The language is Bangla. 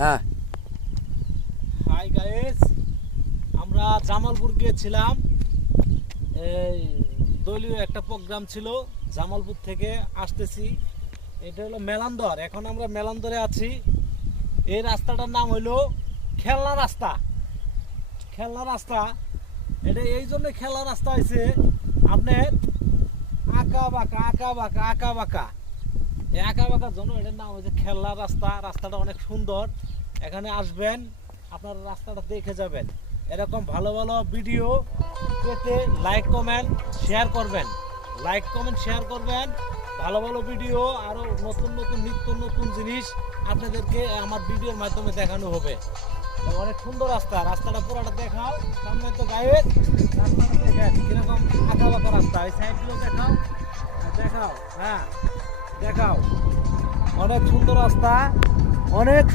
হ্যাঁ। হাই গাইস, আমরা জামালপুর গিয়েছিলাম। এই দলীয় একটা প্রোগ্রাম ছিল, জামালপুর থেকে আসতেছি। এটা হলো মেলান্দর। এখন আমরা মেলান্দরে আছি। এই রাস্তাটার নাম হলো খেলনা রাস্তা। খেলনা রাস্তা এটা এই জন্য খেলনা রাস্তা হয়েছে, আপনার আঁকা বাঁকা আঁকা বাঁকা আঁকা বাঁকা, এই আঁকা বাঁকার জন্য এটার নাম হয়েছে খেলনা রাস্তা। রাস্তাটা অনেক সুন্দর। এখানে আসবেন, আপনারা রাস্তাটা দেখে যাবেন। এরকম ভালো ভালো ভিডিও পেতে লাইক কমেন্ট শেয়ার করবেন। লাইক কমেন্ট শেয়ার করবেন। ভালো ভালো ভিডিও, আরও নতুন নতুন নিত্য নতুন জিনিস আপনাদেরকে আমার ভিডিওর মাধ্যমে দেখানো হবে। তো অনেক সুন্দর রাস্তা। রাস্তাটা পুরোটা দেখাও। সামনে তো গাইড, রাস্তাটা দেখেন কিরকম আঁকা বাঁকা রাস্তা। এই সাইডগুলো দেখাও, দেখাও। হ্যাঁ দেখাও, অনেক সুন্দর রাস্তা, অনেক